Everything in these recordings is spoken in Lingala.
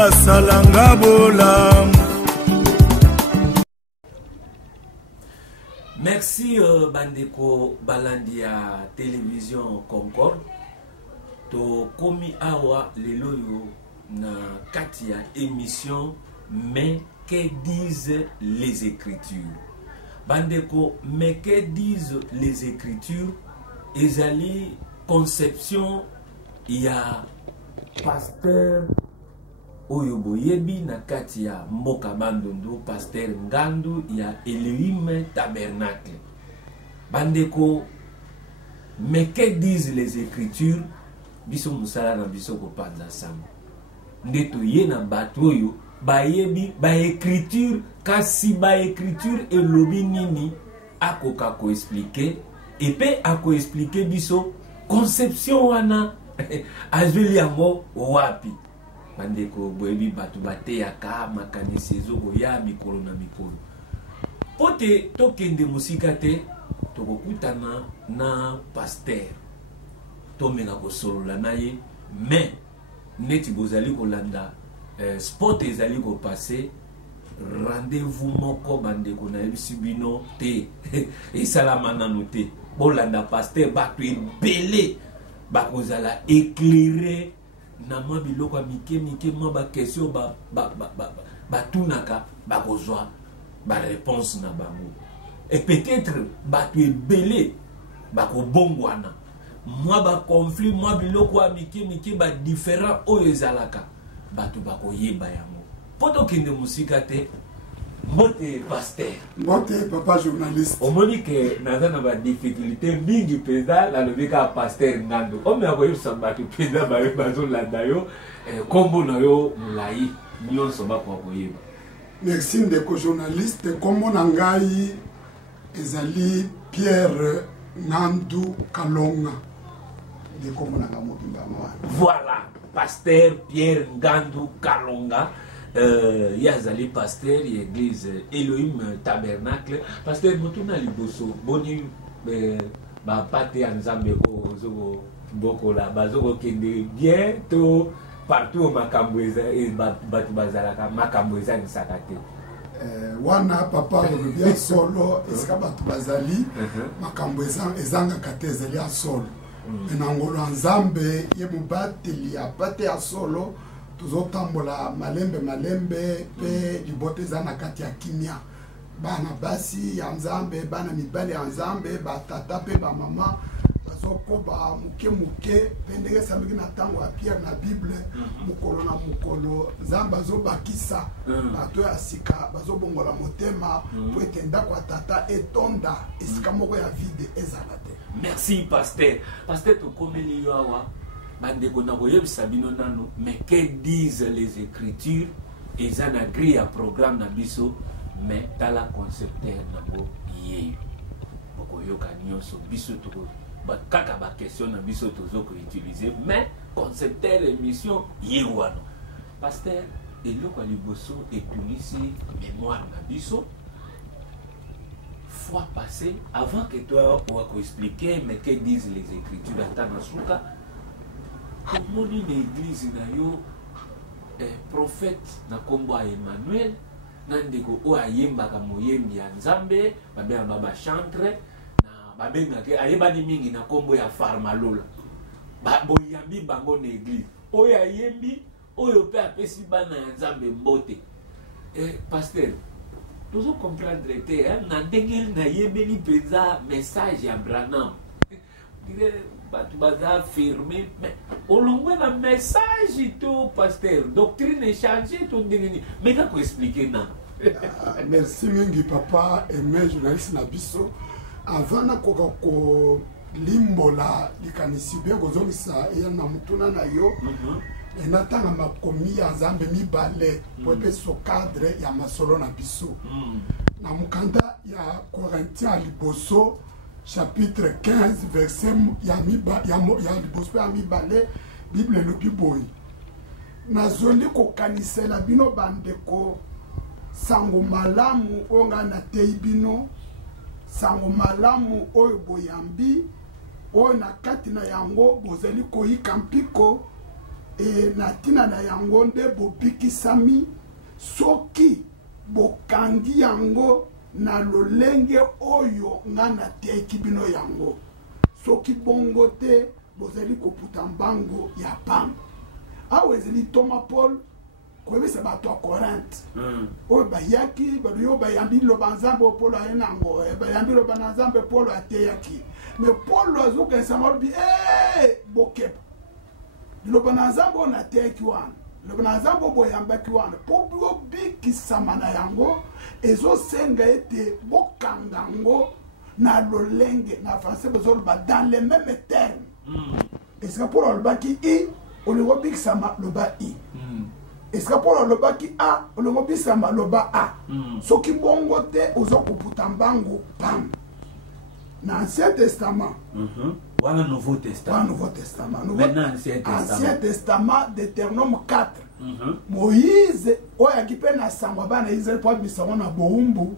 Nzambe salanga bolamu. Merci bandeko Balandia Télévision Concorde. To komi awa lelo yo na kati ya émission mais que disent les Écritures. Bandeko, mais que disent les Écritures? Ezali conception ya pasteur oyo boyebi na kati ya mboka Bandundu, pasteur Ngandu ya Elohim Tabernacle. Bandeko, mais que disent les Écritures? Biso musala na biso ko panza sango. Ndeto ye na bato oyo bayebi ba écriture, kasi ba écriture elobi nini akoka ko expliquer et pe ako expliquer biso conception wana azweli yango wapi. Bandeko boyebi bato bateyaka makanisi ezoko ya mikolo na mikolo. Pote tokende musika te tokokutana na pasteur tomenga kosolola na ye, mais neti bozali kolanda sport ezali ko passer rendez-vous moko bandeko na yebisi bino te esalama nanu te bolanda pasteur bato ebele bakozala éclairé na mwa biloko ya mike mwa bakestion batunaka bakozwa baréponse na bango, et peut-être bato ebele bakobongwana mwa baconflit mwa biloko ya mike ba différent oyo ezalaka bato bakoyeba yango. Poto kende musika te. Mbote pasteur. Mbote papa journaliste. Omoni ke naza na ba difficulté mingi peza la lobeka pasteur Ngandu. Ome akoyebisa bato peza bayo bazolanda yo kombo na yo mulai nyonso bakoyeba. Merci ndeko journaliste. Kombo na ngai ezali Pierre Ngandu Kalonga. Voilà, pasteur Pierre Ngandu Kalonga. Yazali pasteur l'église Elohim Tabernacle. Pasteur Motuna Liboso boni ba pate Nzambe ko zoko boko la bazoko kende bientôt partout au Makambweza et batu bazalaka Makambweza nisakate. Wana papa bien solo eska batu bazali Makambweza ezanga kate ezali a solo. Menangolo Nzambe ye mubateli apate ya solo tuzotambola malembe pe libote zana kati ya kimia bana basi ya Nzambe bana mibali ya Nzambe batata pe ba mama bazoko ba muke pendeke samiki na tango ya Pierre na Bible mukolo na mukolo Nzambe azobakisa bato ya sika bazobongola motema po etenda kwa tata etonda esika moko ya vide ezalate. Merci pasteur. Pasteur to komeli yo awa bandeko na koyebisa bino nano, mais que disent les Écritures? Eza na grille ya programme na biso, mais tala concepteur nango yeyo bokoyoka nyonso biso toko kaka ba question na biso tozoko utiliser, mais concepteur émission yewano. Pasteur eloko liboso etunisi mémoire na biso fois passée, avant que toi on expliquer mais que disent les Écritures dans Tanasuka, comment l'église na yo prophète na kombo Emmanuel nandeko o ayemba ka moyembi ya Nzambe babenga baba chantre na babenga ke ayeba ni mingi na kombo ya Farmalola ba boyambi bango na église oyo ayembi oyo pe apesi bana ya Nzambe mbote. Pasteur nous comprendre te na ndenge na yebeli peza message ya Branham dire batu baza affirmer mais olongwe na message to pasteur doctrine échanger to ndenge mais kako expliquer na. Merci mingi papa et mes journalistes na biso avant na ko limbola likanisi bien kozongisa ya na mutuna na yo enatanga makomi ya Nzambe mibale po peso cadre ya masolo na biso na mukanda ya Corinthiens liboso chapitre 15 verset ya liboso ya mibale Bible le biboyi nazoli kokanisela bino bandeko sango malamu onga na tei bino sango malamu oyo boyambi oyo na kati na yango bozali koyika mpiko et na tina na yango nde bobikisami soki bokangi yango na lolenge oyo nga nateki bino yango soki bongo te bozali koputa mbango ya pamba awa ezali Thomas Paul koyebisa bato ya Corinthe oyo bayaki bayo bayambi loba nzambe Paul aye nango bayambi loba na nzambe Paul ateyaki mais Paul azokesa malobi bokeba loba na nzambe oyo nateyaki wana loba na nzambe oyo boyambaki wana po bobikisama na yango ezosenga ete bokanga ngo na lolenge na français bozoloba dans les mêmes termes est-ce que Paul alobaki i olingo bikisama loba i est-ce que Paul alobaki a olingo bikisama loba a soki bongo te ozokoputa mbangu pamba na Ancien Testament voilà Nouveau Testament. Nouveau Testament. Maintenant Ancien Testament. Ancien Testament, Deutéronome 4. Moïse oyaki pe na sangwa bana Israël po bisango na boumbu.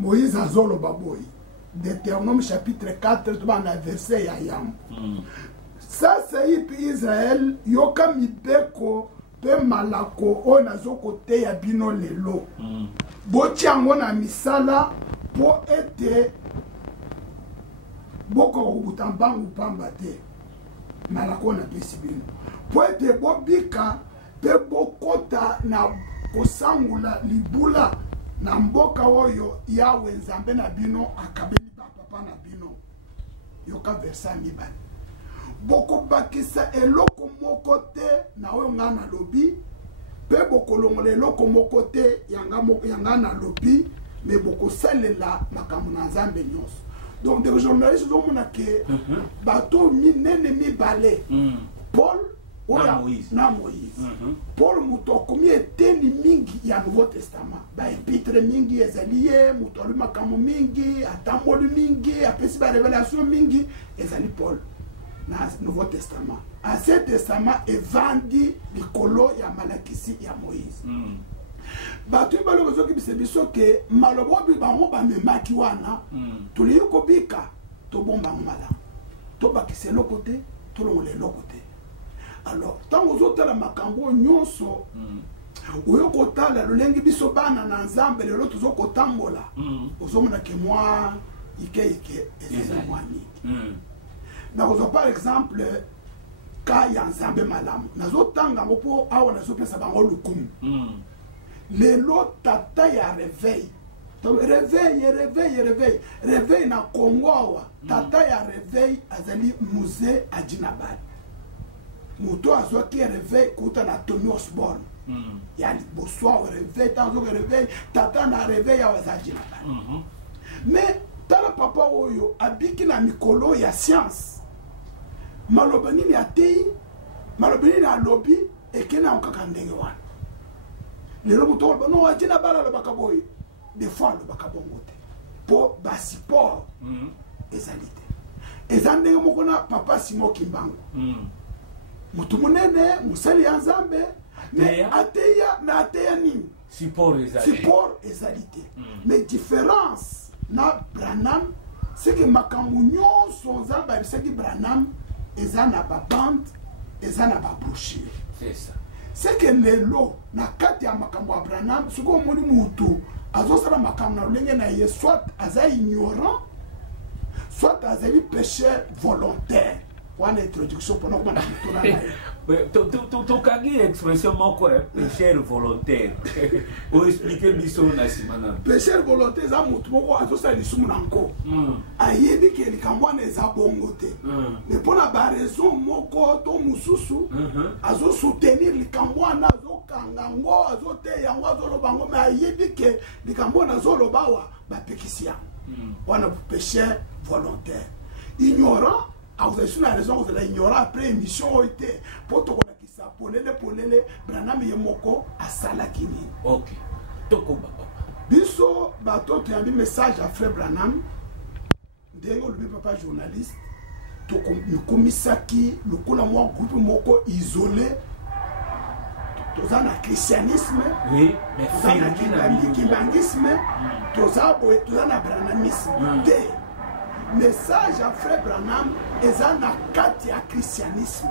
Moïse azolo baboyi. Deutéronome chapitre 4 to bana verset ya yam. Ça c'est Israël yoka mibeko pe malako o nazoko te ya bino lelo. Botiango na misala po ete boko kubutambangu pamba te malako na pesi bino po ete bobika pe bokota na kosangula libula na mboka oyo yawe nzambe na bino akabeli papa na bino yoka versa mibale boko bakisa eloko moko te na oyo nga na lobi pe bokolongola eloko moko te yanga na lobi me bokosalela makambo na nzambe nyonso. Donc des journalistes ont montré que bateau mi balé Paul na Moïse Paul mutoko mi eteni mingi ya Nouveau Testament ba épître mingi ezaliye mutolu makamu mingi atamboli mingi apesi ba révélation mingi ezali Paul na Nouveau Testament. Ancien Testament evandi likolo ya malakisi ya Moïse bato balo bazoki bisebiso ke malobo bi bango ba memaki wana tuli ko bika to bomba mala to bakise lokote to longole lokote. Alors tango zotala makambo nyonso oyo kotala lolengi biso bana na nzambe lelo tuzoko tambola ozomona ke moi ike ezali mwani na kozo par exemple ka ya nzambe malamu nazotanga ngopo awa nazopesa bango lukumu lelo tata ya réveil réveil na Kongo tata ya réveil azali musée Adinabal moto azoki réveil kuta na Tony Osborne yani boswa réveil tanzo réveil tata na réveil ya Adinabal mais tala papa oyo abiki na mikolo ya science malobani ni atei malobani na lobby ekena okaka ndenge wana lelo moto no atina bala lo bakaboy des fois lo bakabongote po basiport ezalite ezande mokona papa Simo Kimbangu mutu munene musali ya nzambe mais ateya nini support ezalite mais différence na Branham c'est que makambo nyonso nzambe bisaki Branham ezana ba bande ezana ba brochure c'est ça. C'est que lelo na kati ya makambo Abraham suko moni mutu azosala makambo na lenge na ye soit aza ignorant soit azali pécheur volontaire. Wana introduction pour nous na mutuna to kagi expression moko pécheur volontaire o expliquer biso na simana pécheur volontaire za mutu moko azosala lisumu na nko ayebi ke likambo na eza bongo te mais pona ba raison moko to mususu azo soutenir likambo na azokanga ngo azote yango azoloba ngo mais ayebi ke likambo na zolobawa ba pekisia wana pécheur volontaire ignorant. Vous avez la raison, vous allez ignorer après émission pour te connaître qui ça. Polele, Branham Yemoko à Salakini. Ok. Toko papa. Biso, bato, tu as un message à frère Branham. D'ailleurs, le papa journaliste. Le commisaki, le coulamo, groupe moko isolé. Tous un christianisme. Oui, mais kimbangisme. Tous un branhamisme. Message à frère Branham est un akati à christianisme.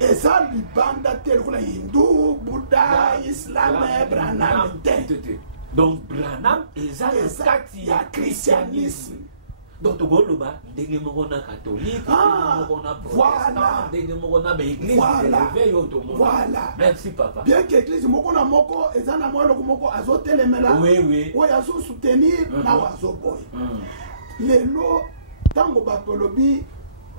Et ça, les bandes telles que hindou, Bouddha, Islam, Branham. Donc, Branham, ils ont il y a christianisme. Donc, tu vois, il y a catholique, voilà. Voilà. Merci, papa. Bien que l'église moko moko, ezana moyo moko azotelemela. Oui, oui. Oui, azo soutenir na azo boy. Lelo tango batolobi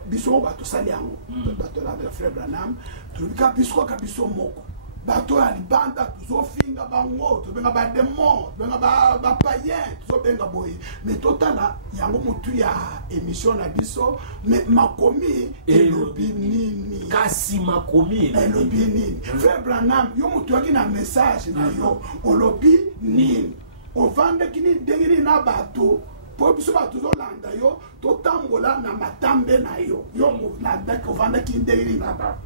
biso bato saliango. Bato la de la frère Branham, tu ka biso ka biso moko. Bato ya libanda tuzo finga bango, tu benga ba démon, benga ba païen, tuzo benga boy. Mais totala yango mutu ya émission na biso, mais makomi elobi nini. Kasi makomi elobi nini. Frère Branham, yo mutu yaki na message na yo, olobi nini. Ovande kini dengiri na bato, po biso bato zo landa yo, to tambola na matambe na yo. Yo landa ko ovande kini dengiri na bato.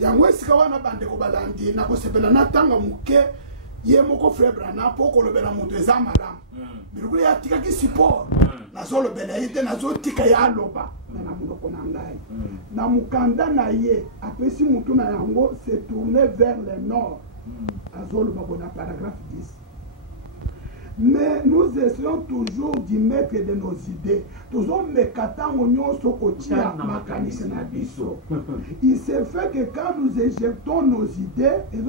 Yango esika wana bandeko balandi na kosepela na tanga muke ye moko frère Branham po kolobela mutu eza malamu biluku ya tikaki support nazolobela ye te nazotika ya aloba na monoko na ngai na mukanda na ye apesi mutu na yango se tourner vers le nord azoloba bona paragraphe 10. Mais nous essayons toujours d'y mettre de nos idées. Toujours il se fait que quand nous éjectons nos idées, et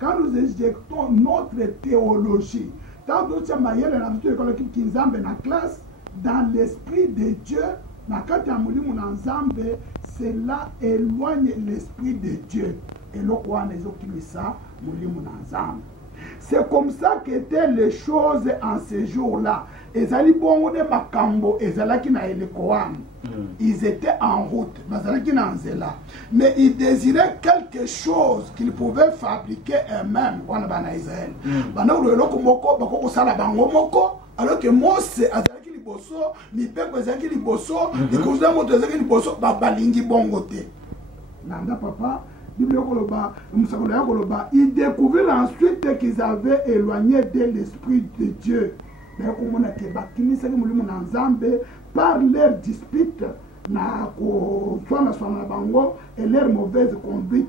quand nous éjectons notre théologie, dans l'esprit de Dieu, cela éloigne l'esprit de Dieu. Et c'est comme ça qu'étaient les choses en ces jours-là. Ils étaient en route, mais ils désiraient quelque chose qu'ils pouvaient fabriquer eux-mêmes. Alors que Mose azalaki liboso, mipeko ezalaki liboso, ikoza moto ezalaki liboso, balingi bongo te. Nanda papa, ils découvrirent ensuite qu'ils avaient éloigné de l'esprit de Dieu. Par leur dispute et leur mauvaise conduite.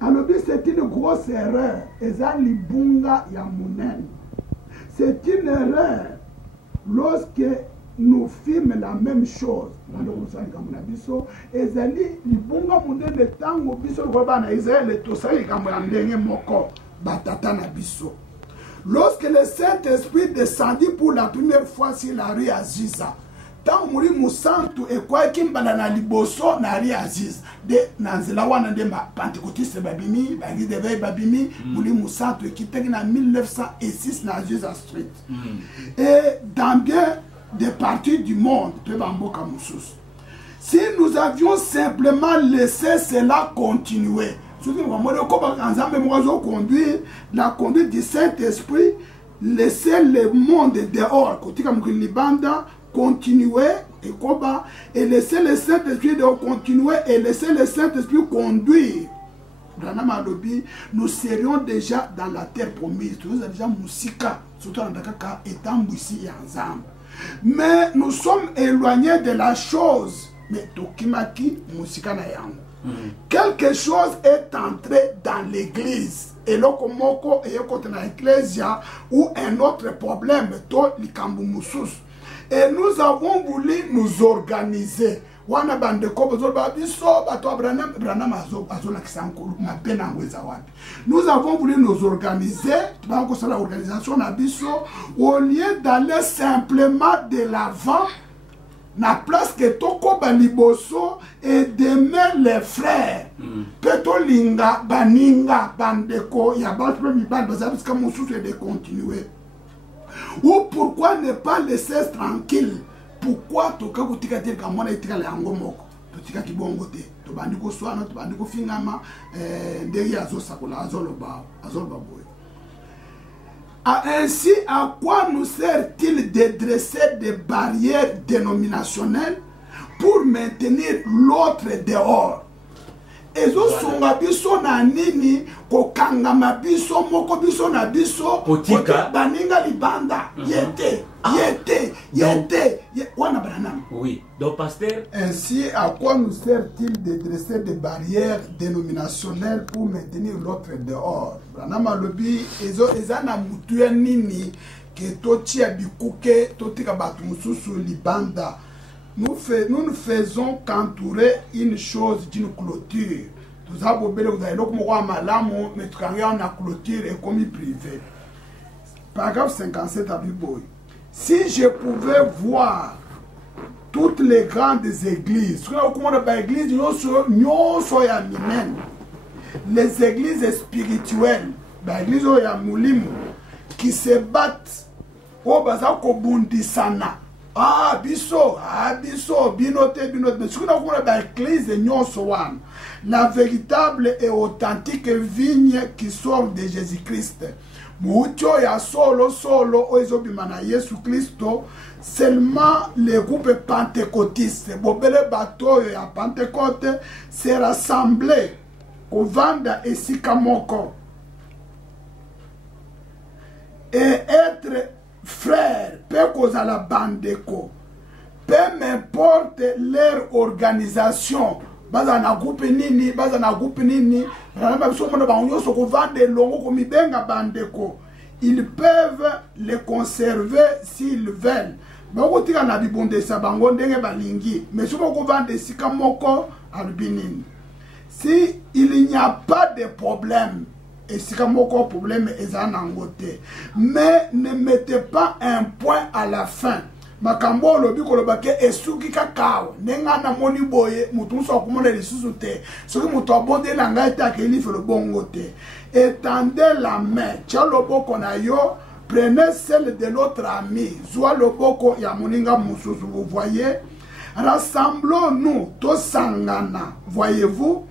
Alors c'est une grosse erreur. C'est une erreur lorsque nous fîmes la même chose. Lorsque le Saint-Esprit descendit pour la première fois sur la rue Aziza, tant que nous sommes et quoi qu'il na liboso na rue Aziza de nanzela wana de pentecôtiste babimi bagi de veille babimi muri musantu qui était en 1906 na Aziza Street et dans bien des parties du monde, si nous avions simplement laissé cela continuer, la conduite du Saint-Esprit, laisser le monde dehors, continuer et laisser le Saint-Esprit continuer et laisser le Saint-Esprit conduire. Nous serions déjà dans la terre promise. Nous sommes déjà Moussika, surtout dans Dakaka, étant ici et ensemble. Mais nous sommes éloignés de la chose. Mais Tokimaki, Moussika na yango. Quelque chose est entré dans l'église. Et lokomoko et yokote na ecclesia ou un autre problème, to likambu musus. Et nous avons voulu nous organiser. Wana bande ko bozo ba biso bato Branham azola kisankulu na pena ngweza wapi. Nous avons voulu nous organiser, banko sala organisation na biso au lieu d'aller simplement de l'avant na place que toko baliboso et d'aimer les frères. Peto linga baninga bandeko ya bato mi bande bazabis comme mususu de continuer. Ou pourquoi ne pas laisser tranquille? Pourquoi toka kutika te kamona itika la yango moko totika kibongo te to bandiko swana to bandiko fingama nderi azo sakola azoloba boy. Ainsi, à quoi nous sert-il de dresser des barrières dénominationnelles pour maintenir l'autre dehors? ezo songa biso na nini kokangama biso moko biso na biso Potika. baninga libanda yete wana Branham. Oui, donc pasteur. Ainsi, à quoi nous sert-il de dresser des barrières dénominationnelles pour maintenir l'autre dehors? Branham alobi ezana mutuya nini ke totia bikuke totika batu mususu libanda. Nous ne faisons qu'entourer une chose d'une clôture. Nous avons besoin de mais la clôture est comme privé. Paragraphe 57 à Biboy. Si je pouvais voir toutes les grandes églises, les églises spirituelles, qui se battent au bazar kobundisana. Biso, binote. Mais ce qu'on a dans l'église la véritable et authentique vigne qui sort de Jésus-Christ. Mucho ya solo oizobimana Yesu Christo, seulement les groupes pentecôtistes, bobele bato ya Pentecôte, se rassembler au Vanda et Sikamoko et être frères, peu cause à la bandeko, peu m'importe leur organisation, bazana groupe nini, ils peuvent les conserver s'ils veulent. Mais si il n'y a pas de problème, et si comme problème est en côté, mais ne mettez pas un point à la fin. Makambo lobi kolobake esuki kakao nenga na moni boye mutu so komona lisusu te soki mutu abonde na ngai ta ke life le bongo te. Étendez la main tia loboko na yo, prenez celle de l'autre ami zwa loboko ya moninga mususu. Vous voyez, rassemblons-nous to sangana. Voyez-vous,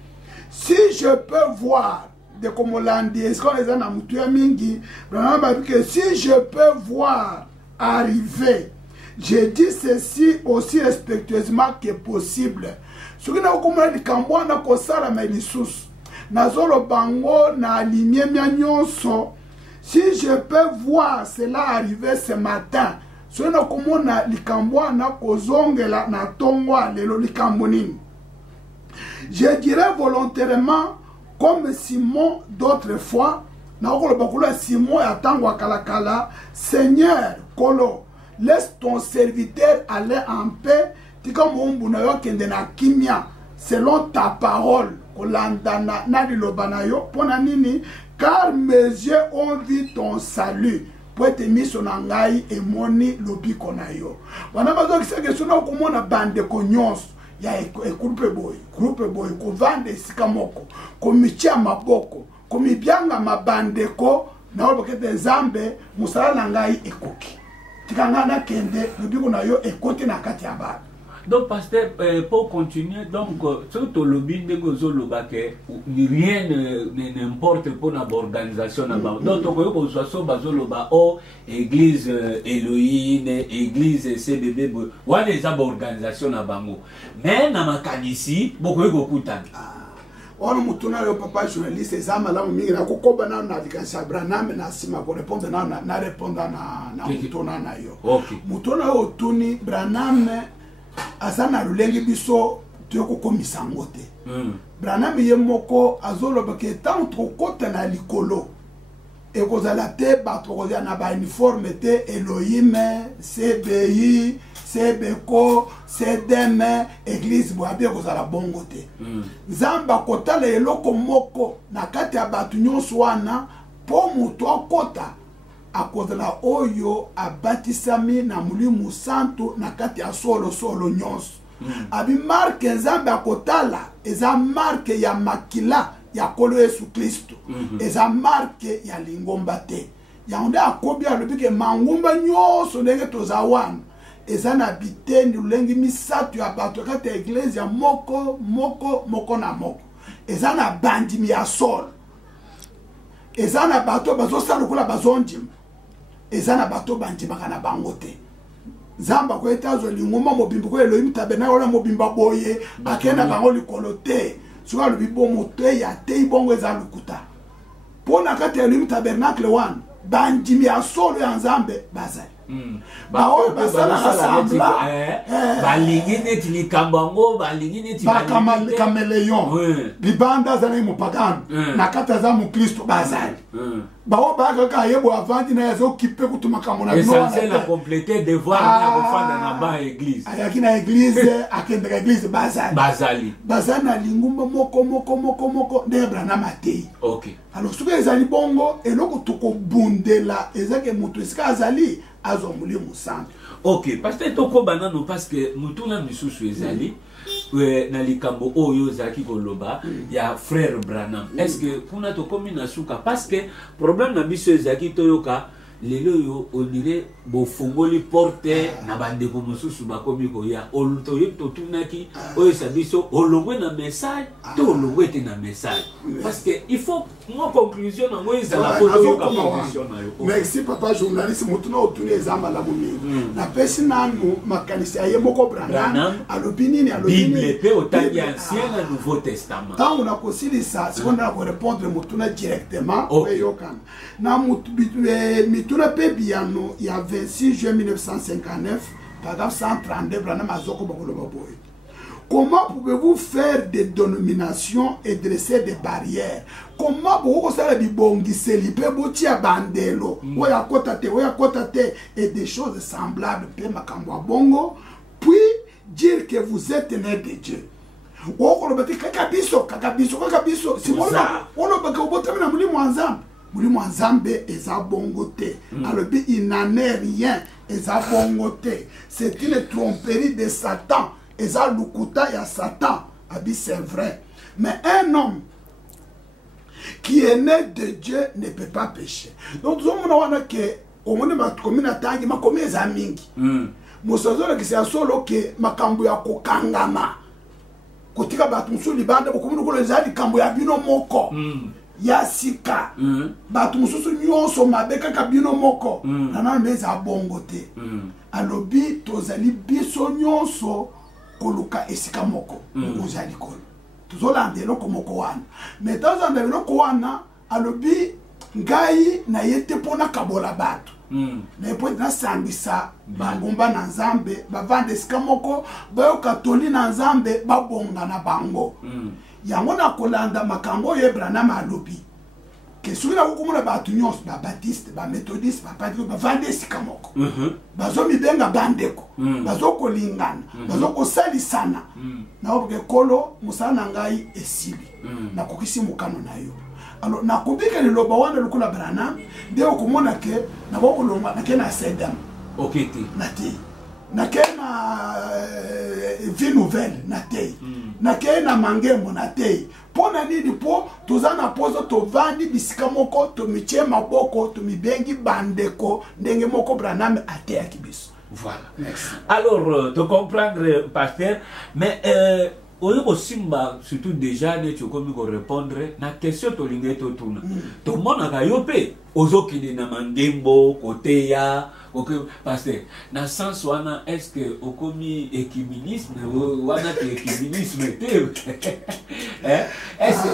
si je peux voir de comme l'a dit, est-ce qu'on les a na mutu ya mingi, que si je peux voir arriver, je dis ceci aussi respectueusement que possible. Ce qui n'a pas dit quand moi na kosala ma lisusu na zolo bango na aligné nyonso. Si je peux voir cela arriver ce matin, ce na komona likambwa na kozongela na tongwa lelo likambonini. Je dirais volontairement comme Simon d'autrefois, na okolo bakolo Simon ya tangwa kalakala, Seigneur kolo, laisse ton serviteur aller en paix, tika mombu na yo kende na kimia, selon ta parole, kolandana na lilobana yo, pona nini, car mes yeux ont vu ton salut, pour être mis sur nangai et moni lobiko na yo. Wana mazo kiseke suna kumona bande konyos, ya groupe boy, ko vande sikamoko, ko michia maboko, ko mibianga mabandeko, na obokete zambe, musala nangai ekoki. Donc, pasteur, pour continuer, donc, surtout le lobby de rien n'importe pour notre organisation. Donc, on soit église Elohim, église CBB, ou des organisations à Bango. Mais, dans ma canne ici, beaucoup de temps. On mutuna yo papa journaliste ezama la mingi na kokoba na navigation Branham na sima ko répondre na répondre na mutuna na yo. Okay. Mutuna yo tuni Branham asana rulengi biso to ko komisa ngote. Branham ye moko azolo bake tant trop kota na likolo. E kozala te ba to kozala na ba uniforme te Elohim, CBI, CBECO, CDM, église boabe kozala bongo te. Zamba kotala eloko moko na kati ya batu nyonso wana po mutu akota akozala oyo abatisami na mulimu santo na kati ya solo nyonso. Abi marke nzambe akotala eza marke ya makila ya kolo Yesu Kristo. Eza marke ya lingomba te. Ya onde akobi alobike mangumba nyonso ndenge tozawana. Eza na biteni ulengi misato ya bato kati ya eglise ya moko na moko. Eza na bandimi ya sol. Eza na bato bazosala kula bazonjima. Eza na bato bandimaka na bango te. Zamba kweta zo lingoma mobimba ko Elohim tabena ola mobimba boye akena bango likolo te. soki alobi bongo te ya te bongo eza lokuta mpo na kati ya Elohim tabernacle wana bandimi ya solo ya nzambe bazali baoyo basalaka sambla balingi neti likambo yango balingi neti bakameleyon libanda azali mopagano na kati aza mokristo bazali bao bakaka yebo avandi na azokipe kutu makambo na essentiel na compléter devoir na kofanda na ba église ayaki na église akendeka église bazali na lingumba moko nde Branham atei. OK. Alors soki ezali bongo eloko tokobundela ezake moto esika azali azomuli musante. OK, parce que toko banano parce que mutu na misusu ezali na likambo oyo zaki koloba ya frère Branham. Est-ce que kuna to komi na suka parce que problème na biso ezaki toyoka lelo yo on dirait bo fungoli porte na bandeko mususu bakomi koya oluto yeto tunaki oyo sabiso olongwe na message to olongwe te na message parce que il faut moi conclusion na moi ezala ko conclusion na yo. Merci papa journaliste mutuna otuni ezamba la bomi na pesi nanu makanisa ye moko Branham alobini ni Bible pe otangi ancien na nouveau testament tant on a considéré ça c'est qu'on a répondre mutuna directement oyokan na mituna pe biano ya 26 juin 1959 paragraphe 132 Branham azoko bakoloba boy. Comment pouvez-vous faire des dénominations et dresser des barrières? Comment pouvez-vous faire des bongiseli, pebutia bandelo, oya kotate, et des choses semblables, pe makambwa bongo, puis dire que vous êtes né de Dieu. Kakabiso, si on Nzambe eza bongo te. Alors il n'en est rien, eza bongo te. C'est une tromperie de Satan. Eza lukuta ya Satan. Abi c'est vrai. Mais un homme qui est né de Dieu ne peut pas pécher. Donc nous avons que au monde ma commune tangi ma commune eza mingi. Mosozo ki c'est solo que makambo ya kokangama. Kotika batu musuli bande bokomunu ko eza likambo ya bino moko. Ya sika batu mususu nyonso mabeka kabino moko nana meza bongo te alobi tozali biso nyonso koluka esika moko ozali kolo tozolanda eloko moko wana mais tozanda eloko wana alobi ngai na yete pona kabola batu na epoete nasambisa bangomba na nzambe bavanda esika moko bayoka toli na nzambe babonga na bango yango na kolanda makambo ye Branham alobi ke soki na kokomona bato nyonso babaptiste bamethodiste bapadri bavanda esika moko bazomibenga bandeko bazokolingana bazokosalisana naoboke kolo mosala na ngai esili nakokisi mokano na yo. Alors nakobika liloba wana lokola Branham nde okomona ke nakokolonga nake na sedam okete na te nake na vie nouvelle na te nake na mangembo na te pona nini po tozana pozo tovandi bisika moko tomitie maboko tomibengi bandeko ndenge moko Branham ateyaki biso. Voilà. Merci. Alors te comprendre pasteur mais oyo simba surtout déjà ne tu comme ko répondre na question to lingé to tuna to mona ka yope ozokide na mangembo koteya OK parce que na sens wana est-ce que okomi écuménisme wana ke écuménisme te est-ce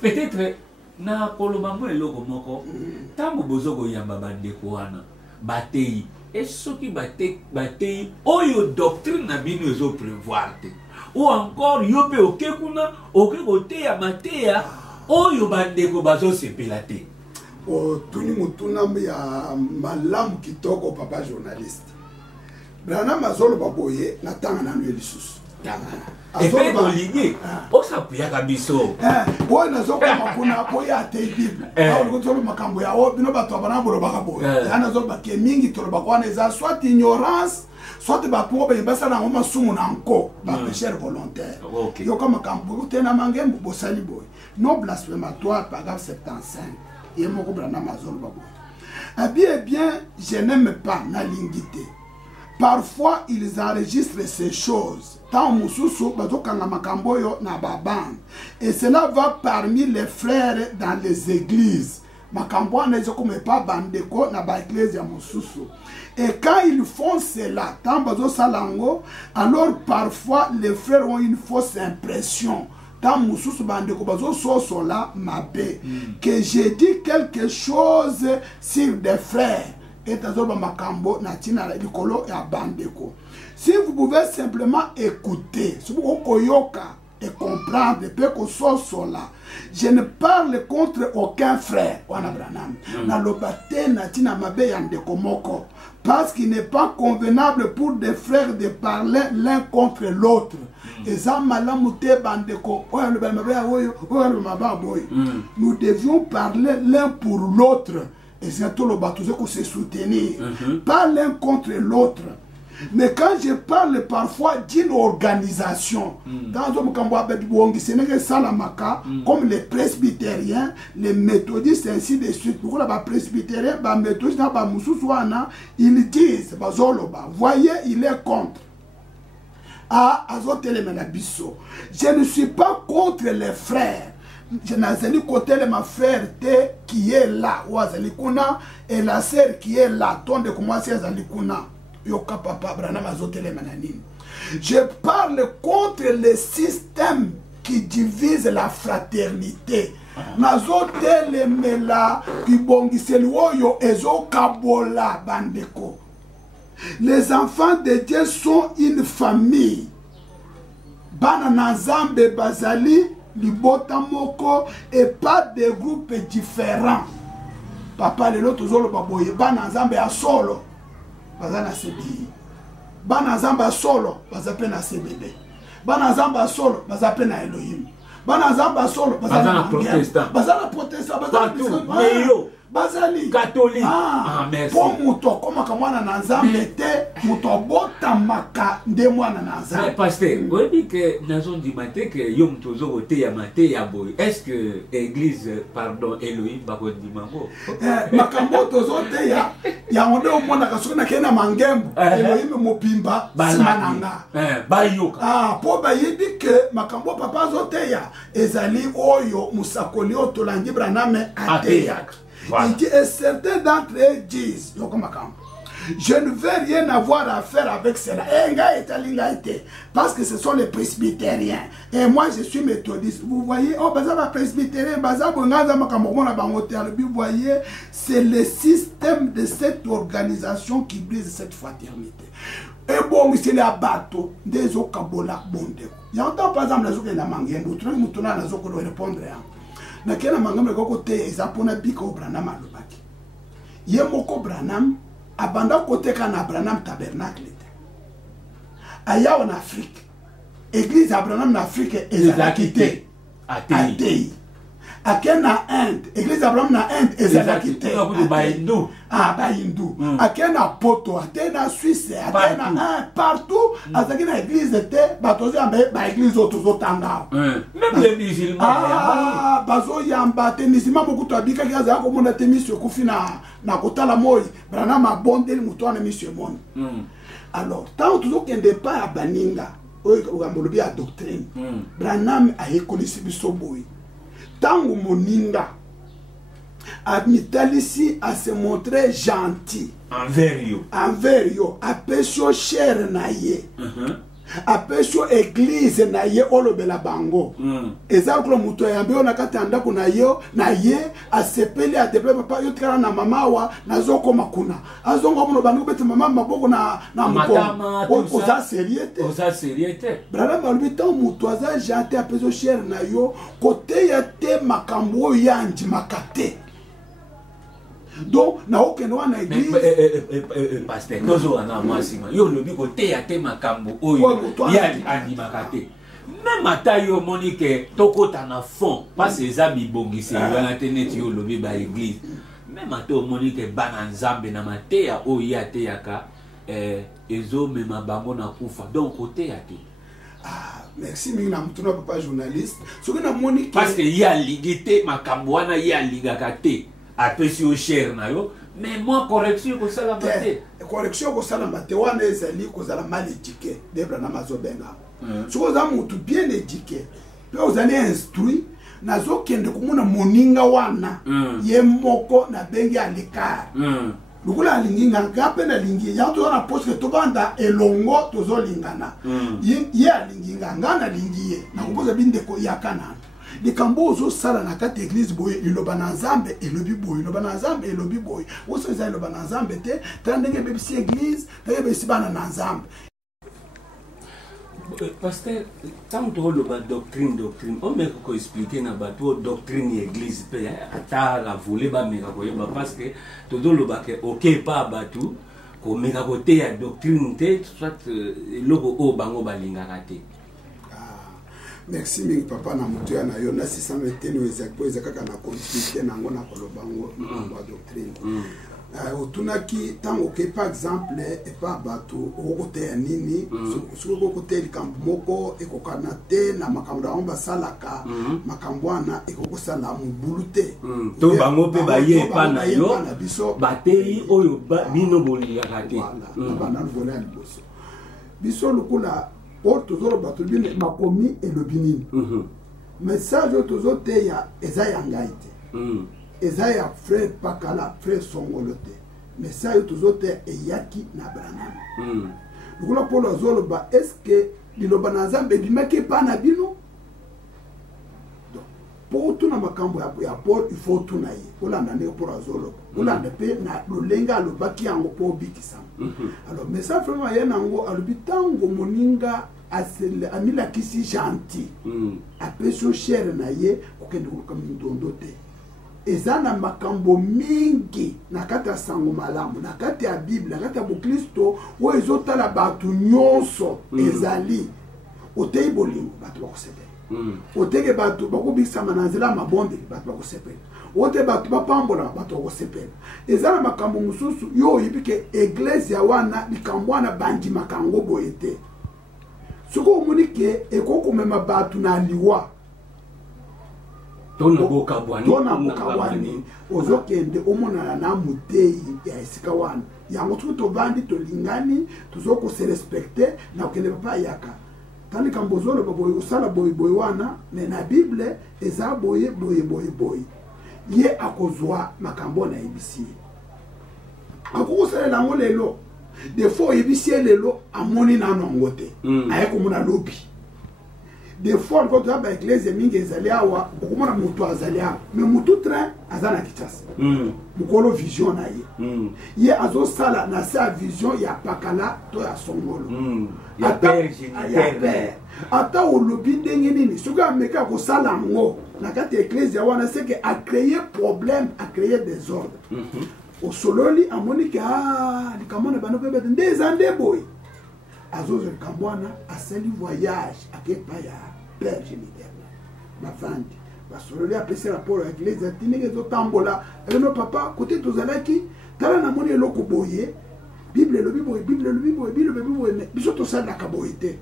peut-être na koloba mo eloko moko tango bozoko yamba bandeko wana batei et soki batei oyo doctrine na bino ezo prévoir te ou encore yope okekuna okekoteya mateya oyo bandeko bazosepela te. Tuni mutuna ya malamu kitoko papa journaliste Branham azolo baboye na tanga na nwe lisusu et puis olingi osapuyaka biso oyo nazoka makuna boya te bible awo ngotolo makambo ya o bino bato bana bolobaka boye yana zoba ke mingi tolobaka wana eza soit ignorance soit bato ba yebasa na ngoma sumu na nko ba pécheur volontaire yo kama makambo tena mangembo bosali boye non blasphématoire paragraphe 75 et mon Branham azolo baboye bien je n'aime pas na lingité. Parfois ils enregistrent ces choses tant mususu bazokanga makambo yo na baband et cela va parmi les frères dans les églises makambo na ezokome pas bandeko na ba église ya mususu et quand ils font cela tant bazo salango alors parfois les frères ont une fausse impression tant mosusu bandeko bazo sosola mabe que j'ai dit quelque chose sur des frères et tazoba makambo na tina la likolo ya bandeko. Si vous pouvez simplement écouter, si vous koyoka et comprendre, peu que sosola, je ne parle contre aucun frère. Wana Branham na lobate na tina mabe ya ndeko moko. Parce qu'il n'est pas convenable pour des frères de parler l'un contre l'autre. Nous devions parler l'un pour l'autre. Et c'est tout le bateau qu'on se soutenir. Pas l'un contre l'autre. Mais quand je parle parfois d'une organisation, comme les presbytériens, les méthodistes, ainsi de suite, pourquoi les presbytériens, les méthodistes, ils disent, voyez, il est contre. Je ne suis pas contre les frères. Je n'ai côté de ma frère qui est là, et la sœur qui est là, ton de commencer à Zalikuna. Je parle contre le système qui divise la fraternité. Les enfants de Dieu sont une famille. Bananazambe Bazali, Libotamoko, et pas des groupes différents. Papa, le lot zolo baboye, Bananazambe a solo. Bazana sebi. Banazamba solo, bazapena CBD. Banazamba solo, bazapena Elohim. Banazamba solo, bazana protestant. Bazana protestant, bazana Bazali catholique. Merci. Pour muto comme kamwana na nzambe te, muto bota maka nde mwana na nzambe. Mais pasteur, vous dites que nazo di maté que yom tozo voté ya maté ya boy. Est-ce que église pardon Elohim ba ko di mango? Makambo tozo te ya onde o mona kasuka na kena mangembo. Elohim mopimba simananga. Bayoka. Po ba yebi que makambo papa zo te ya ezali oyo musakoli otolangi Branham ateya. Voilà. Il dit, et certains d'entre eux disent, je ne veux rien avoir à faire avec cela. Parce que ce sont les presbytériens. Et moi, je suis méthodiste. Vous voyez, oh, presbytérien, vous voyez, c'est le système de cette organisation qui brise cette fraternité. Et bon, c'est les bateaux des Okabola Bonde. Il y a par exemple, les autres, ils répondre. Na kena mangame koko te ezapona biko Branham alobaki. Ye moko Branham abanda kote kana Branham tabernacle te. Aya en Afrique. Église Branham en Afrique ezalaki te. Atei. Akena Inde, église Branham na Inde ezalaki te. Bahindu. Bahindu. Akena Poto, atena Suisse, atena partout, azakina église te, batozi ambe ba église otozotanga. Même les musulmans. Bazo yamba te musulman mokuto abika kiaza ko mona te mission kufina na kotala moyi, Branham abondeli muto na mission moni. Alors, tant toujours qu'il n'est pas à Baninga, oyo a doctrine. Branham a écolisi biso boyi. Tango moninga admitalisi à se montrer gentil envers yo apesio cher na ye apesio église na ye olobela bango ezaklo muto yambe ona katanda kuna yo na ye asepeli adeple papa yo tikana na mama wa nazoko makuna azongo muno bango bete mama maboko na moko oza seriete brala balbita muto aza gentil apesio cher na yo kote ya te makambo yanji makate. Donc, na aucun droit na église. Pasteur, toujours en amassement. Yo le biko te ya te makambo oyo. Ya animakate. Même ata yo monique tokota na fond. Parce que ça bibongisi na tenet yo le bi ba église. Même ata monique bananzambe na mateya oyo ya te yaka ezo mema bango na kufa. Donc côté ya te. Merci mina mutuna papa journaliste. Soki na monique parce que ya ligité makambo wana ya ligakate. Apesi au cher na yo, mais moi correction ko sala mate. Correction ko sala mate wana ezali ko sala mal éduqué. Debra na mazobenga. Si vous avez mutu bien éduqué, puis vous allez instruire nazo kende kumuna moninga wana ye moko na bengi alikar. lukula alinginga ngape na lingi ya to na poste que to banda elongo tozo lingana ye alinginga ngana lingiye na kupoza binde ko yakana likambo ozo sala na kati église boye liloba na nzambe elobi boye liloba na nzambe elobi boye oso eza liloba na nzambe te tandenge bebisi église tandenge bebisi bana na nzambe. Pasteur, tant que le doctrine, on m'a expliqué na bateau doctrine église pe ata la voler ba meka ko yeba parce que todo le ba ke OK pas bateau ko meka ko te ya doctrine te soit logo o bango balinga raté. Merci mingi papa na mutu ya na yo na 621 ezaka kaka na continuité nango na kolobango na doctrine. Otunaki tango ke par exemple et pas bateau au côté ya nini sur ko côté likambo moko ekokana te na makambo on ba salaka makambo ana ekokosala mubulute to bango pe ba ye pa na yo batei oyo bino boli ya raté bana voler liboso biso lukula porte zoro bato bine makomi et le binini message tozo te ya ezaya ngaite ezaya frère pakala frère songolote message tozo te eyaki na branana lukula polo zolo ba est-ce que liloba na nzambe bimaki pa na bino pour tout na makambo ya Paul il faut tout na ye olanda ne pour azolo olanda pe na lolenga lobaki yango po bikisa alors mais ça vraiment ye nango alubitango moninga asele amila kisi gentil apeso cher na ye kokende ko ndondo te ezana makambo mingi na kati ya sango malamu na kati ya Bible na kati ya Bukristo wo ezotala batu nyonso ezali otei bolingo batu bakosepela oteke batu bakubisa manazela mabonde batu bakosepela ote batu bapambola batu bakosepela ezana makambo mususu yo yibike eglise ya wana likambo wana bangi makango boyete soko omunike ekokomema batu na liwa tona bokabwani ozokende omonana na mutei ya esika wana yango tuto bandi tolingani tuzoko se respecter na okende papa yaka tani kambozolo baboy osala boy wana na Bible eza boye ye akozwa makambo na ibisi akosala lango lelo des fois ibisi lelo amoni na nongote ayeko mona lobi des fois quand tu as l'église mingi ezali awa okomona mutu azali awa mais mutu train azana kitasa mukolo vision na ye azo sala na sa vision ya pakala to ya songolo ya père ata olobi ndenge nini soki ameka ko sala ngo na kati église wana c'est que a créé problème a créé désordre au sololi amoni que likamona bano pe bete ndezande boy azozo kambwana asali voyage akepa ya père géniteur bafandi basololi apesi rapport ya église atinenge zotambola eleno papa côté tozalaki tala na moni eloko boye Bible lobi boye biso tosalaka boye te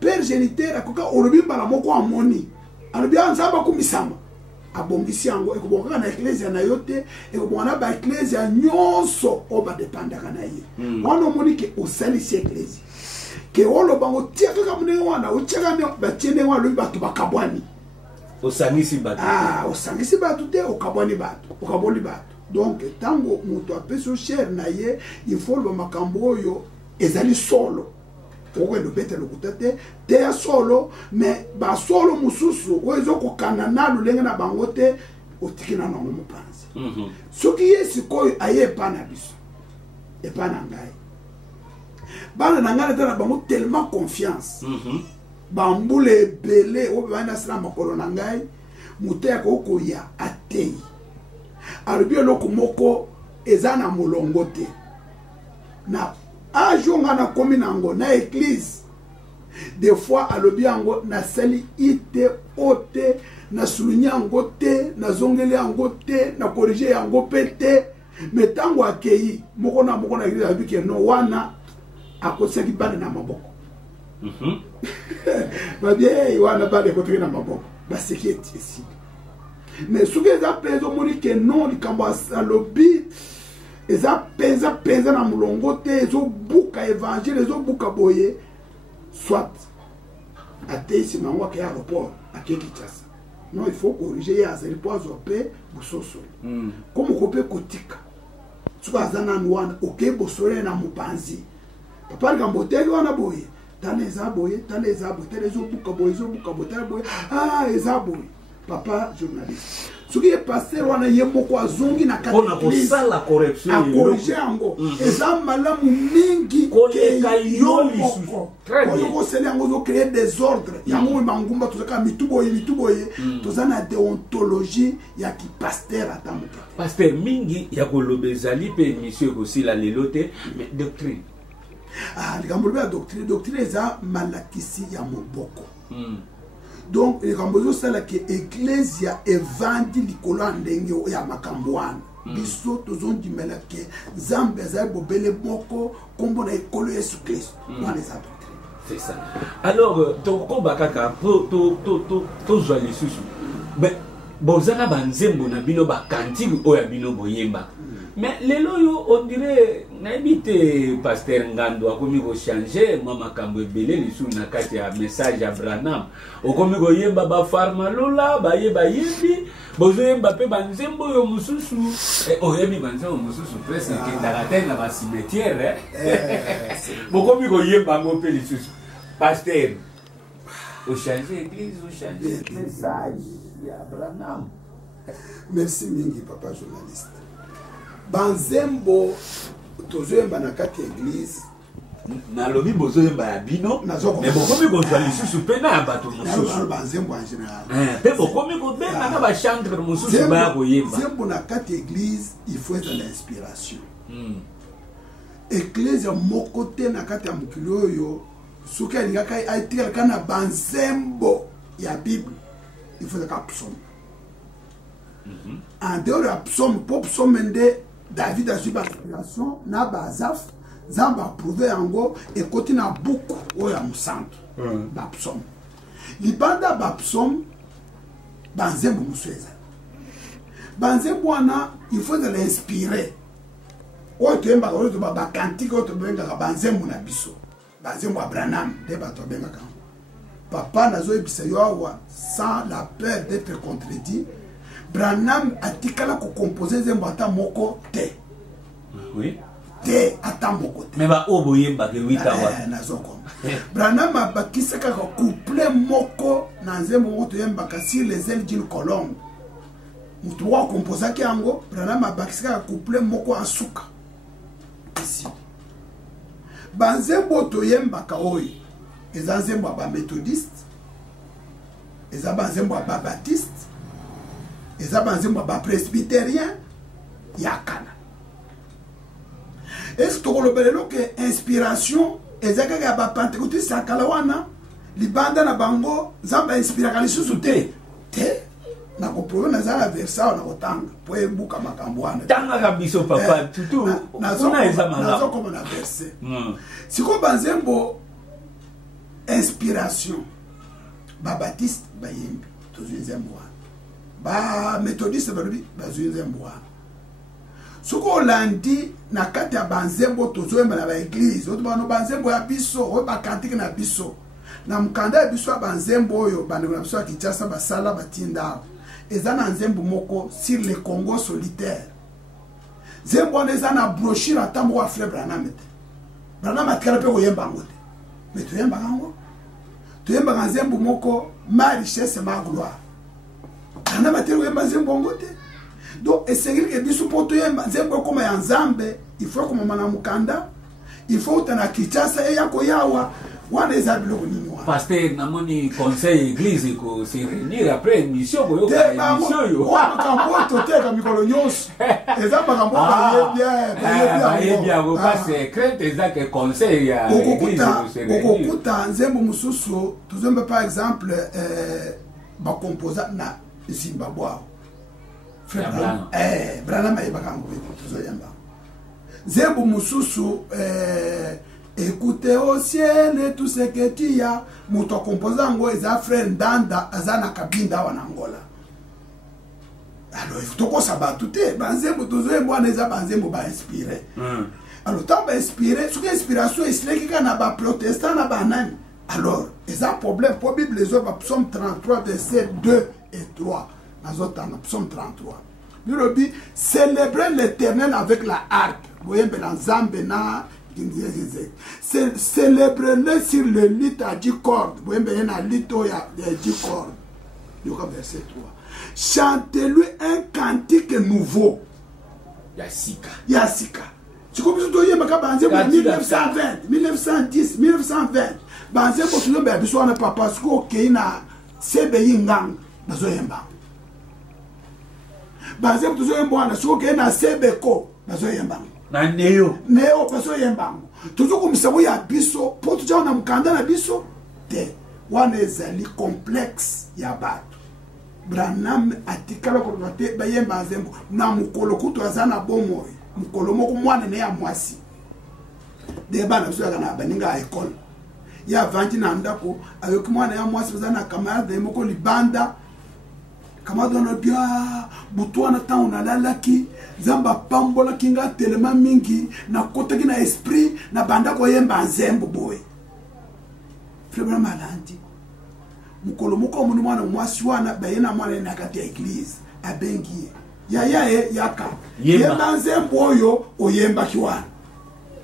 père géniteur akoka olobi mbala moko amoni alobi anzaba kumisama abongisi yango ekobonga na église na yote ekobonga ba église nyonso oba dépendaka na ye wana omoni ke osalisi église ke olo bango tia kaka munenge wana uchaka ne batiende wana lobi batu bakabwani osangisi batu te okabwani batu donc tango muto apeso cher na ye il faut le makambo oyo ezali solo pourquoi le bête le kutate te ya solo mais ba solo mususu oyo kokana na lulenga na bangote otikina na mo panzi soki yesi koyo aye pana biso e pana ngai bana na ngala tana bango tellement confiance bambule belé o bana sala makolo na ngai muteya ko ya atei alobio loko moko ezana molongo te na ajonga na komi nango na église des fois alobi yango na sali ite ote na sulunya yango te na zongeli yango te na corriger yango pete mais tango akei moko na église abike no wana akosaki bana na maboko babie wana bale kotoki na maboko baseki eti mais soki eza mpenza omoni ke non likambo alobi eza mpenza na molongo te ezobuka évangile ezobuka boye soit ateisi nango ake aéroport ake Kinshasa non il faut corriger ye azali po azwa mpe bososoli komo ko mpe kotika soki aza nanu wana okei bosole na mopanzi papa likambo oteki wana boye tala eza boye tala eza boye tala ezobuka boye tala boye eza boye papa journaliste soki ye paster wana ye moko azongi na akorige yango eza malamu mingi oyokoseli yango ozocrée désordre yango mangumba tozaka mitu boye toza na déontologie ya kipaster ata moke paster mingi ya koloba ezali mpe émission ekosila lelo te mais doctrine likambo lobi ya doctrine eza malakisi ya moboko donc likambo ezosala ke eklezia evandi likolo ya ndenge ya makambo wana biso tozondimela ke nzambe azali bobele moko kombo na ekolo yesu kristo wana eza doctrine. C'est ça. Alors tokoba kaka tozwa lisusu bozaka banzembo na bino bakantiki oyo ya bino boyemba mais lelo yo on dirait nayebi te paster Ngando akomi kochange mwa makambo ebele lisusu na kati ya message ya Branham okomi koyemba bafarmalola bayembi bozoyemba mpe banzembo oyo mosusu oyebi banzembo mosusu presque ekendaka te na basimetiere bokomi koyemba yango mpe lisusu paster ochange église ochange message ya Branham. Merci mingi papa journaliste. Banzembo tozoyemba na kati église nalobi bozoyemba ya bino mais bokomi kozwa lisusu mpe na bato mosusu banzembo en général mpe bokomi kobenga na bachantre mosusu baya koyemba nzembo na kati église il faut être l'inspiration église moko te na kati ya mokili oyo soki alingaka aitikala na banzembo ya bible il faut que psaume en dehors de psaume pour psaume nde David a suivi l'inspiration na bazaf zamba approuvé yango et côté na beaucoup oyo ya musantu ba psaume libanda ba psaume banzembo musweza banzembo wana il faut de l'inspirer oyo toyembaka oyo toba bakantike oyo tobengaka banzembo na biso banzembo ya Branham nde bato babengaka papa nazoyebisa yo awa sans la peur d'être contredit Branham atikala ko composer nzembo ata moko te oui te ata moko te mais ba oboyemba ke 8 awa nazoko Branham abakisaka ko couplet moko na nzembo moko toyembaka sur les ailes d'une colombe mutu wa composer ki yango Branham abakisaka couplet moko asuka ici banzembo toyembaka oyo eza nzembo ya baméthodiste eza banzembo ya babaptiste eza banzembo ya bapresbytérien ya kala est-ce tokoloba lelo ke inspiration eza kaka ya bapentecôtiste ya kala wana libanda na bango nzambe inspiraka lisusu te nakoprove naza na versa awa nakotanga po ebuka makambo wana tangaka biso papa tutu kuna eza malamu nazokoma na verse sikoyo banzembo inspiration babaptiste bayembi tozwi nzembo wana baméthodiste balobi bazwi nzembo wana soki olandi na kati ya banzembo tozoyemba na baeglise oyo bano banzembo ya biso oyo bakantike na biso na mokanda ya biso ya banzembo oyo bandeko na biso ya Kinshasa basala batinda awa eza na nzembo moko sur le Congo solitaire nzembo wana eza na brochure ata moko ya frère Branham te Branham atikala mpe koyemba yango te mais toyembaka yango toyembaka nzembo moko ma richesse ma gloire Branham ateli koyemba nzembo yango te donc esengeli ke biso mpo toyemba nzembo ekoma ya nzambe il faut ekomama na mokanda il faut uta na Kinshasa eya koyawa wana eza biloko nini wana pasteur namoni conseil église ko se réunir après émission boyoka émission yo makambo toteka mikolo nyonso eza makambo bayebia parce crainte eza ke conseil ya église ko se réunir okokuta nzembo mosusu tozomba par exemple bacomposa na Zimbabwe Branham ayebaka yango tozoyemba nzembo mosusu écoutez au ciel tout ce que tu y a moto composant yango eza frère Ndanda aza na kabinda wana Angola alors il faut tokosa bato te banzembo tozoyemba wana eza banzembo bainspire alors tant bainspire soki inspiration esileki kaka na baprotestant na banani alors eza problème po bible ezoba psaume 33 verset 2 et 3 nazotanga psaume 33 bilobi célébrer l'éternel avec la harpe boyembe na nzambe na célébrer sur le lit à 10 cordes boyembe na lito ya 10 cordes. Yoka verset 3. Chantez-lui un cantique nouveau. Yasika. Tu comprends ce que je veux dire? 1920, 1910, 1920. Banze ko tuno be biso na papa sko ke na sebe yingang bazo yemba. Banze ko tuzo yemba na sko ke na sebe ko bazo yemba. Na neo bazo yemba. Tuzo kumsabo ya biso po tuja na mkanda na biso te. Wana ezali complexe ya batu. Branham atikala ko nate bayemba nzembo na mukolo kuto azana bomo mukolo moko mwana ne ya mwasi. De bana biso kana baninga école. Ya vanti na ndako avec mwana ya mwasi bazana camarade moko libanda camarade na bia butwana ta on alalaki zamba pambola kinga telema mingi na kotaki na esprit na banda ko yemba nzembo boy frère malandi mukolo moko mundu mwana mwasi wana bayena mwana na kati ya église abengi ya yaka yemba nzembo oyo oyemba kiwana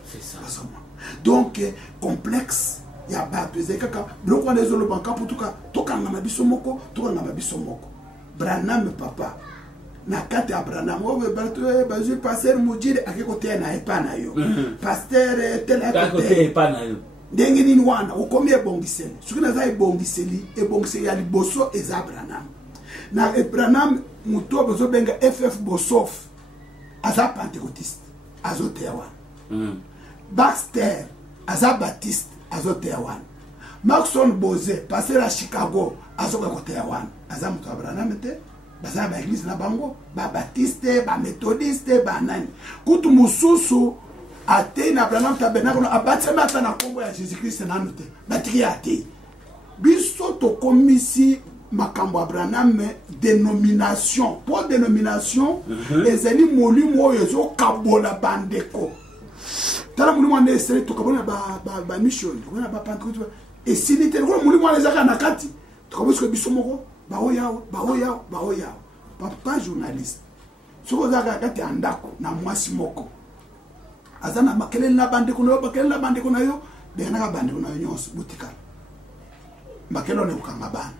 c'est ça donc complexe ya batu ezekaka biloko wana ezoloba nkapu tokanga biso moko Branham papa na kati ya Branham oyo bazwi pasteur mujire akikotea na epa na yo pasteur tela kotea epa na yo ndenge nini wana ukomi ebongiseli soki naza ebongiseli ya liboso eza Branham na Branham muto bazobenga FF Bossoff aza pentecôtiste azotea wana Baxter aza baptiste azotea wana Maxon Boze passer à Chicago azoka kotea wana aza muto Branham te baza ba église na bango ba baptiste ba méthodiste ba nani kutu mususu ate na Branham tabernacle abatsema ata na kombo ya Jésus Christ na note batiki ate biso to komisi makambo Branham dénomination pour dénomination ezali molimo oyo zo kabola bandeko tala molimo ande esere to kabola ba mission kuna ba pentecôte et si ni tele ko molimo ande zaka na kati to kabosko biso moko ba oya papa journaliste soko zaka kati andako na mwasi moko azana makelele na bandeko na yo bakelele na bandeko na yo benaka bandeko na yo nyonso butika makelo ne ukanga bana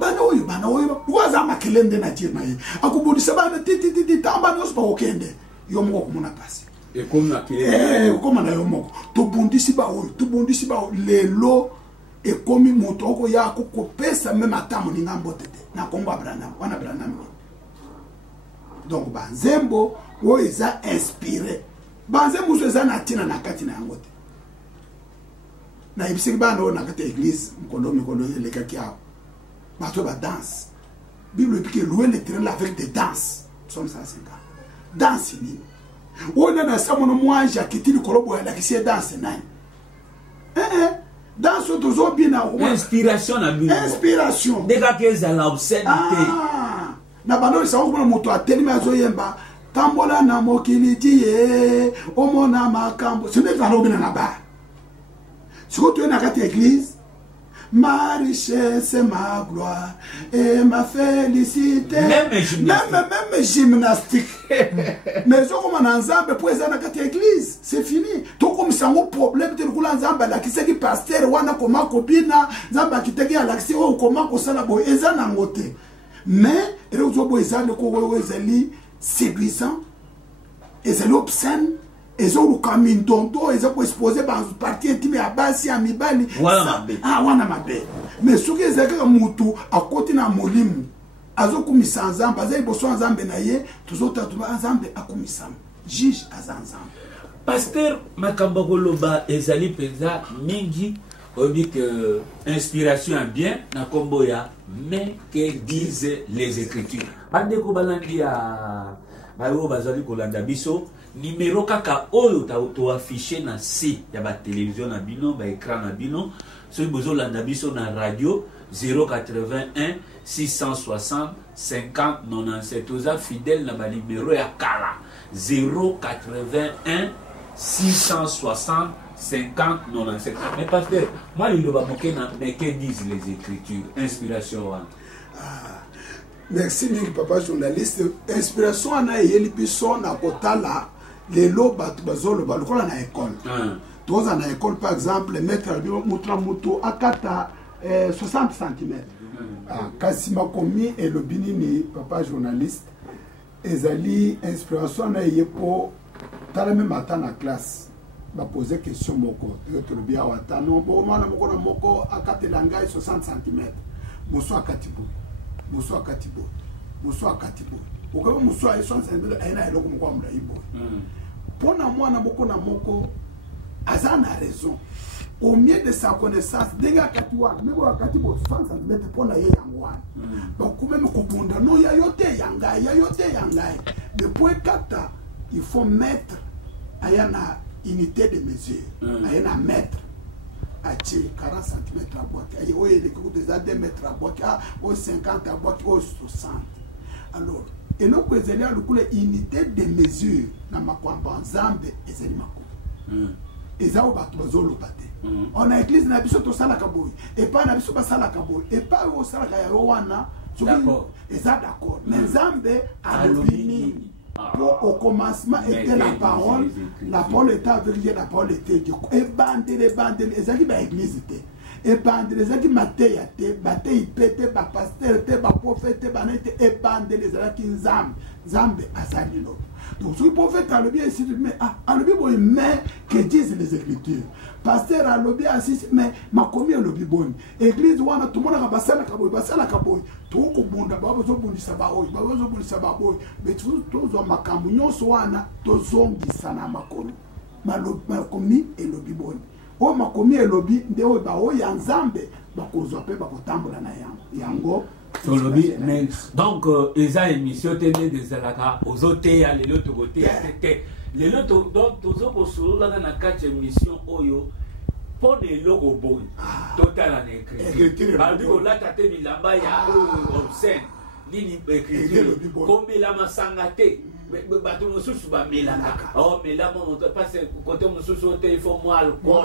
bana oyo waza makelende na tir na ye akubudisa bana titi tamba nyonso ba okende yo moko kumona pasi et comme na kile comme na yo moko to bundisi ba lelo e komi moto oko ya kokopesa même atamo ni ngambo tete na komba Branham wana Branham donc banzembo o eza inspiré banzembo so eza na tina na kati na yango te na ibisiki bana na kati église mkondo eleka kia bato ba danse bible dit que louer l'éternel avec des danses Psaume 150 danse ni on a na samono mwanje akitili kolobo ya kisi danse nani danse toujours bien inspiration na bino inspiration deka keza la obsédité na bano sa ko moto ateli mazo yemba tambola na mokili tie omona makambo ce n'est pas robina na ba siko tu na kati église ma richesse, ma gloire et ma félicité. Même gymnastique. Mais je comme un ensemble pour les église, c'est fini. Tout comme ça, un problème de l'ensemble, là qui c'est qui pasteur, ou ana comment copina, zamba qui te à l'accès ou comment qu'on s'en a beau, et ça n'a ngoté. Mais et les autres ils ont quoi ils séduisant, et c'est l'obscène. Ils ont le tonto, ils ont exposé par une partie intime à base à Mibali. Wana mabe. Mais ce qui est que mutu à côté na molimu. Azo kumisa nzambe, azo boso nzambe na ye, tuzota tuba nzambe akumisam. Juge azanzambe. Pasteur Makamba Koloba ezali penza mingi on dit que inspiration est bien na kombo ya mais que disent les écritures. Bande ko balandi ya bayo bazali kolanda biso numéro kaka oyo to affiché na C ya ba télévision na bino ba écran na bino so bozo landa biso na radio 081 660 50 97 oza fidèle na ba numéro ya kala 081 660 50 97. Mais pasteur, moi il va moquer na mais que disent les écritures inspiration Merci mingi papa journaliste. Inspiration ana yeli biso na kotala lelo batu bazolo balokola na école. Toza na école par exemple maître mutra muto akata 60 cm. Kasi makomi et lobinini papa journaliste ezali inspiration na yepo tala même matin na classe ba poser question moko to lobia watano bo mwana moko na moko akatela ngai 60 cm. Muso akatibu. Muso akatibo. Muso akatibo. Ukaba muso a 60 cm aina eloko moko amla ibo. Pona mwana moko na moko azana raison. Au mieux de sa connaissance, denga katiwa, mebo akatibo 60 cm pona ye yangwana. Donc même kubunda no ya yote yangai, ya yote yangai. De point kata, il faut mettre ayana unité de mesure. Ayana mettre à 40 cm à boîte. Aye oye les coups des 2 mètres à boîte, au 50 à boîte, au 60. Alors, et nous que zeli a le unité de mesure na makwamba nzambe ezeli makoko. Ezao batu bazolo bate. On a église na biso to sala kaboy. Et pas na biso ba sala kaboy. Et pas au sala ka ya wana. D'accord. Eza d'accord. Mais nzambe a l'opinion. Au commencement était la parole. La parole était avec Dieu, la parole était Dieu. Et bande les bandes, ezaki ba église était. Et bande les aki maté ya te, baté ipete ba pasteur te, ba prophète ba nete et bande les aki nzambe azali lo. Donc ce prophète a le bien ici mais a le bien bon mais que disent les écritures. Pasteur a le bien ici mais ma combien le bien bon. Église wana tout le monde a basala kaboy. Tout ko bonda ba zo bundisa ba oy, ba zo bundisa ba boy. Mais tout zo makambu nyonso wana to zongisa na makolo. Makomi et le biboni. O makomi et lobi ndeo ba o ya nzambe bakozwa pe bakotambola na yango tolobi mais donc eza émission tene des alaka ozote ya lelo tokote ya tete lelo to donc tozoko solola na kati émission oyo pone logo boy total en écrit baldi ko la tate bilamba ya obscène nini écriture kombe la masangate bato mosusu bamelaka mela mo parce que côté mosusu au téléphone moi alcool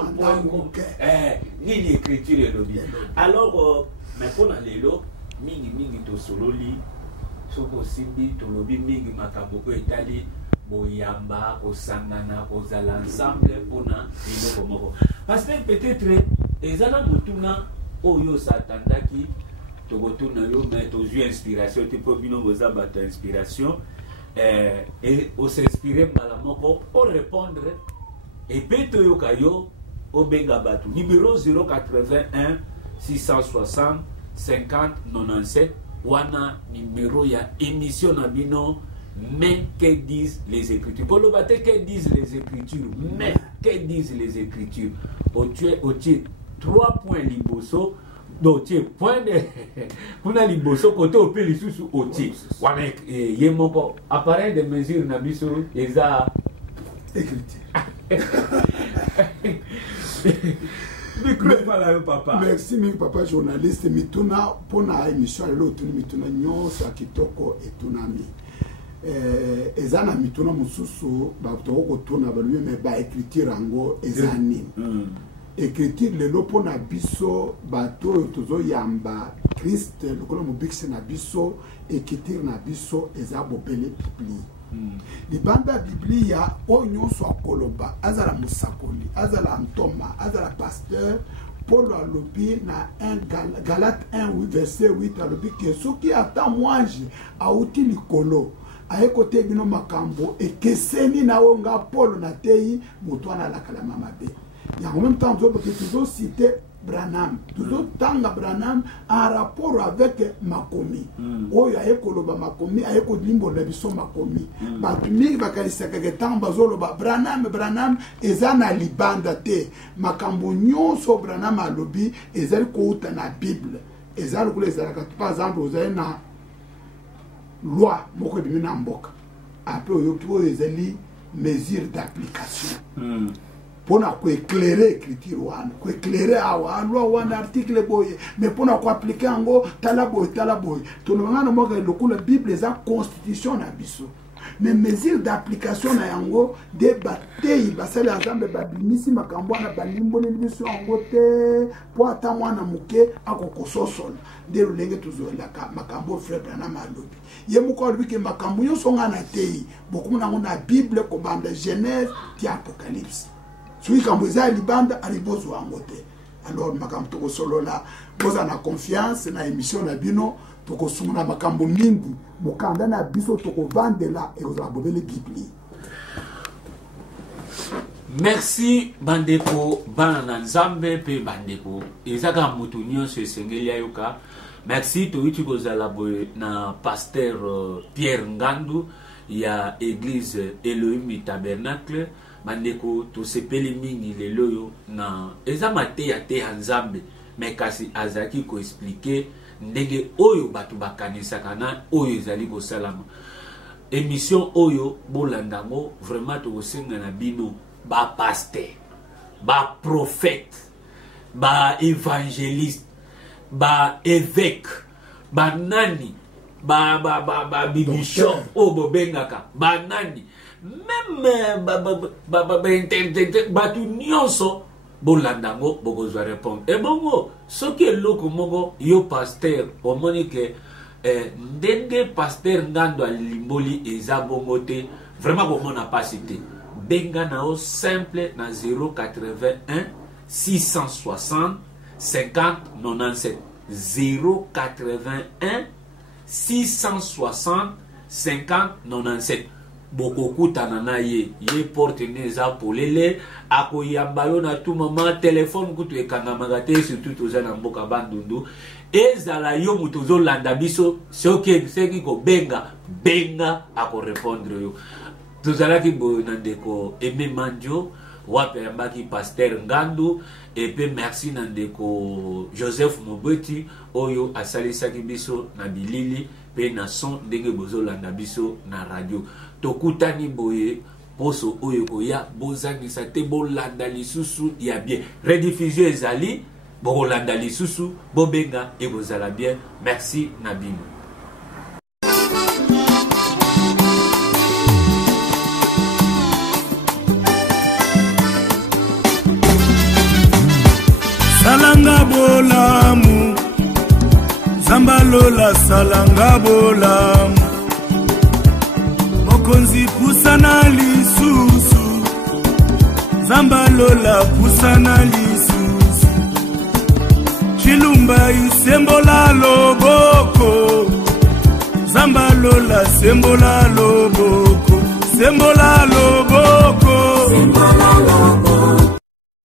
nini écriture elobi alors mais pour na lelo mingi to sololi soko simbi to lobi mingi makambo ko etali boyamba osangana kozala ensemble pona eloko moko parce que peut-être ezana mutuna oyo satandaki tokotuna yo mais tozwi inspiration te po bino boza bato inspiration et on s'inspirer malamoko pour répondre et beto yo kayo au benga batu numéro 081 660 50 97 wana numéro ya émission na bino mais que disent les écritures pour le battre que disent les écritures mais que disent les écritures au tuer 3 points liboso donc point de kuna liboso côté au pays sous oti wana yemoko appareil de mesure na biso eza écriture. Papa. Merci mi papa journaliste mituna pona émission lelo tuni mituna nyonso akitoko etunami ezana mituna mususu ba toko tuna ba lui mais ba écriture ango ezani écriture lelo pona biso bato tozo yamba Christ lokolo mobikisi na biso écriture na biso ezabo bele bibli libanda biblia onyo so akoloba azala musakoli azala ntoma azala pasteur Paul alobi na 1 Galate 1 verset 8 alobi ke soki ata mwanji auti likolo aye kote bino makambo ekeseni na onga Paul na tei mutwana la kala mamabe ya en même temps toujours citer Branham toujours tanga Branham en rapport avec makomi oyo aye koloba makomi aye ko limbo na biso makomi batu mingi bakalisaka ke tamba zolo ba Branham ezana libanda te makambo nyonso Branham alobi ezali ko uta na Bible ezali ko ezala par exemple ozali na loi moko de na mboka après oyo to ezali mesure d'application pona ko éclairer écriture wana ko éclairer awa loi wana article boye mais pona ko appliquer ango tala boy to ngana mo ke lokula Bible eza constitution na biso mais mesure d'application na yango de batei basali ensemble babimisi makambo na balimboli biso yango te po ata mwana muke akokososola nde lolenge tozolaka makambo frère na malobi ye moko alobi ke makambo nyonso nga na tei bokumu nango na bible kobanda genèse ti apocalypse soki kambo eza libanda alibozwa yango te. Alors makambo tokosolola boza na confiance na émission na bino tokosunguna makambo mingi bokanda na biso tokovandela ekozala bobele Bible. Merci bandeko bana na nzambe pe bandeko ezaka mutu nyonso esengeli ayoka. Merci toiti kozala boye na pasteur Pierre Ngandu ya église Elohim Tabernacle. Bandeko tosepeli mingi lelo yo na eza mateya te ya nzambe me kasi azaki ko expliquer ndenge oyo batu bakanisaka na oyo ezali kosalama. Émission oyo bolandango vraiment tokosenga na bino ba pasteur, ba prophète, ba évangéliste, ba évêque, ba nani, ba bishop o bobengaka, ba nani même batu nyonso bolandango bokozwa répondre. Et bongo soki eloko moko yo pasteur omoni ke ndenge pasteur Ngandu alimboli eza bongo te vraiment komona pasi te benga na o simple na 081 660 50 97 081 660 50 97. Bokokutana na ye porte neza polele akoyamba yo na tout moment téléphone kutu ekangamaka te surtout toza na mboka bandundu ezala yo mutu ozolanda biso soki kobenga benga akorépondre yo. Tozalaki boye na ndeko Aimé Mandio wape yambaki pasteur Ngandu et puis merci na ndeko Joseph Mobeti oyo asalisaki biso na bilili pe na son ndenge bozolanda biso na radio. Tokutani boye poso oyo koya bozangisa te bolanda lisusu ya bien rediffusion ezali bolanda lisusu bobenga et bozala bien. Merci na bino. Salanga bolamu Zambalola salanga bolamu Mokonzi pusana lisusu Zambalola pusana lisusu Chilumba isembola loboko Zambalola sembola loboko Sembola loboko